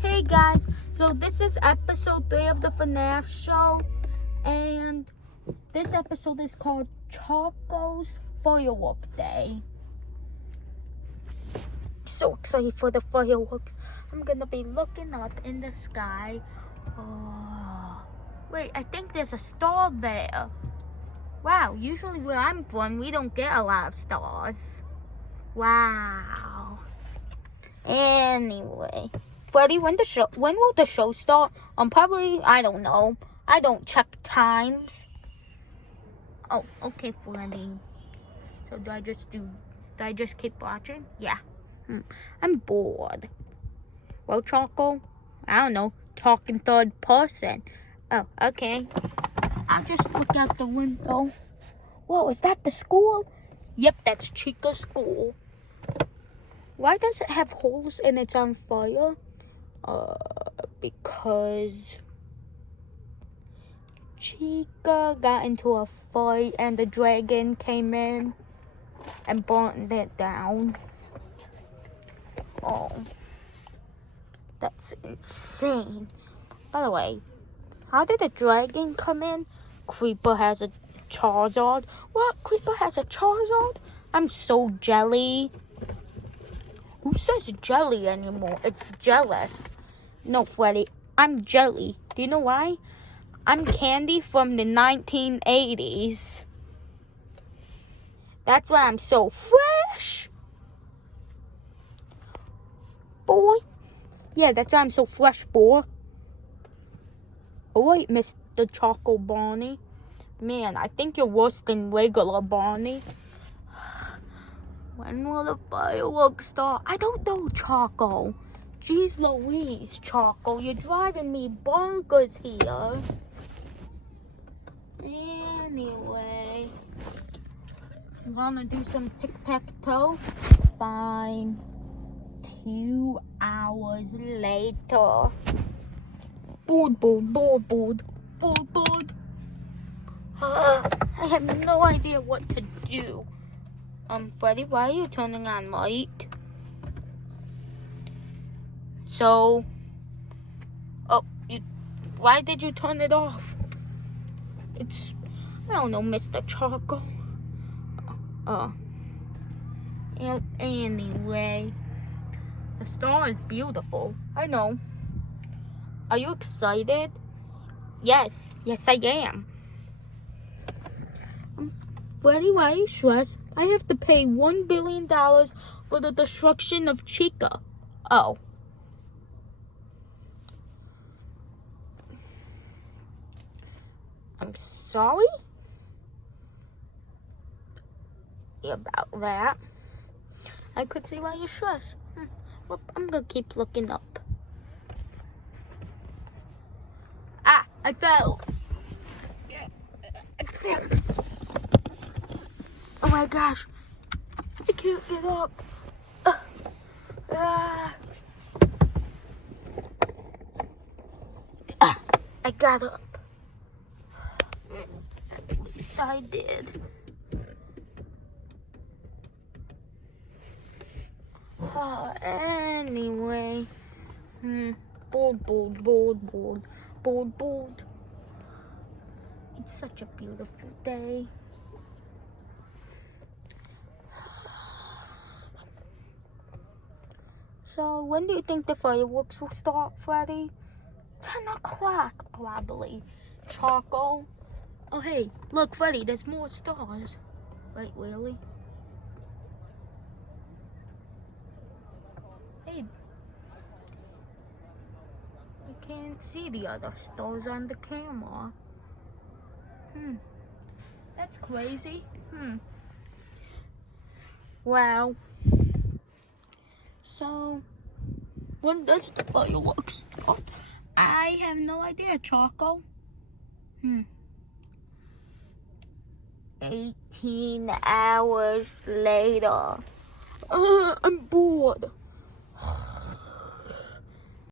Hey guys, so this is episode 3 of the FNAF show, and this episode is called Choco's Firework Day. So excited for the fireworks. I'm gonna be looking up in the sky. Oh, wait, I think there's a star there. Wow, usually where I'm from, we don't get a lot of stars. Wow. Anyway, Freddie, when will the show start? Probably, I don't know. I don't check times. Oh, okay, Freddie. So do I just keep watching? Yeah. I'm bored. Well, Choco, I don't know. Talk in third person. Oh, okay. I'll just look out the window. Whoa, is that the school? Yep, that's Chica's school. Why does it have holes and it's on fire? Because Chica got into a fight and the dragon came in and burnt it down. Oh, that's insane. By the way, how did the dragon come in? Creeper has a Charizard. What? Creeper has a Charizard? I'm so jelly. Who says jelly anymore? It's jealous. No, Freddy, I'm jelly. Do you know why? I'm candy from the 1980s. That's why I'm so fresh. Boy. Yeah, that's why I'm so fresh, boy. Alright, Mr. Choco Barney. Man, I think you're worse than regular Barney. When will the fireworks start? I don't know, Choco. Jeez Louise, Choco. You're driving me bonkers here. Anyway. I'm gonna do some tic-tac-toe. Fine. 2 hours later. Bored. I have no idea what to do. Freddy, why are you turning on light? So, why did you turn it off? I don't know, Mr. Choco. Anyway, the star is beautiful. I know. Are you excited? Yes, I am. Freddy, why are you stressed? I have to pay $1 billion for the destruction of Chica. Oh. I'm sorry about that. I could see why you're stressed. Well, I'm gonna keep looking up. Ah, I fell. Oh my gosh, I can't get up. I got up. At least I did. Anyway. Bored. It's such a beautiful day. So, when do you think the fireworks will start, Freddy? 10 o'clock, probably. Choco. Oh, hey, look, Freddy, there's more stars. Wait, really? Hey. I can't see the other stars on the camera. That's crazy. Wow. So, when does the fireworks start? I have no idea, Choco. 18 hours later. I'm bored.